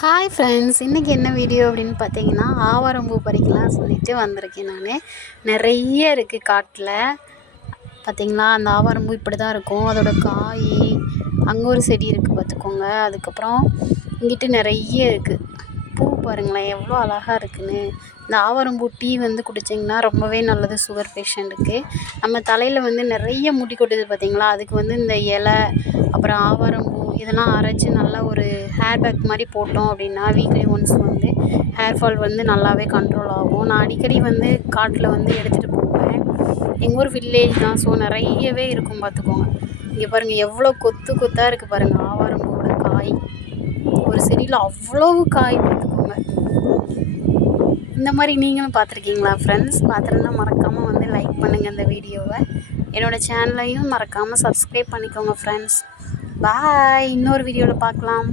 Hi friends, இன்றைக்கி என்ன video அப்படின்னு பார்த்தீங்கன்னா, ஆவாரம்பூ பறிக்கலாம் சொல்லிட்டு வந்திருக்கேன் நான். நிறைய இருக்குது காட்டில். பார்த்தீங்களா, அந்த ஆவாரம்பூ இப்படி தான் இருக்கும். அதோட காய் அங்கே ஒரு செடி இருக்குது பார்த்துக்கோங்க. அதுக்கப்புறம் இங்கிட்டு நிறைய இருக்குது. பூ பாருங்களேன் எவ்வளோ அழகாக இருக்குன்னு. இந்த ஆவாரம்பூ டீ குடிச்சிங்கன்னா ரொம்பவே நல்லது சுகர் பேஷண்ட்டுக்கு. நம்ம தலையில் நிறைய முடி கொட்டுது பார்த்தீங்களா, அதுக்கு இந்த இலை அப்புறம் ஆவாரம்பூ இதெல்லாம் அரைச்சி நல்லா ஒரு ஹேர் பேக் மாதிரி போட்டோம் அப்படின்னா வீக்லி ஒன்ஸ் ஹேர் ஃபால் நல்லாவே கண்ட்ரோல் ஆகும். நான் அடிக்கடி காட்டில் எடுத்துகிட்டு போவேன். எங்கள் ஊர் வில்லேஜ் தான், ஸோ நிறையவே இருக்கும் பார்த்துக்கோங்க. இங்கே பாருங்கள் எவ்வளோ கொத்து கொத்தாக இருக்குது பாருங்கள் ஆவாரம்பூவோட காய். ஒரு செடியில் அவ்வளோ காய் பார்த்துக்கோங்க. இந்த மாதிரி நீங்களும் பார்த்துருக்கீங்களா ஃப்ரெண்ட்ஸ்? பார்த்துருந்தா மறக்காமல் லைக் பண்ணுங்கள் இந்த வீடியோவை. என்னோடய சேனலையும் மறக்காமல் சப்ஸ்கிரைப் பண்ணிக்கோங்க ஃப்ரெண்ட்ஸ். பாய், இன்னொரு வீடியோவில் பார்க்கலாம்.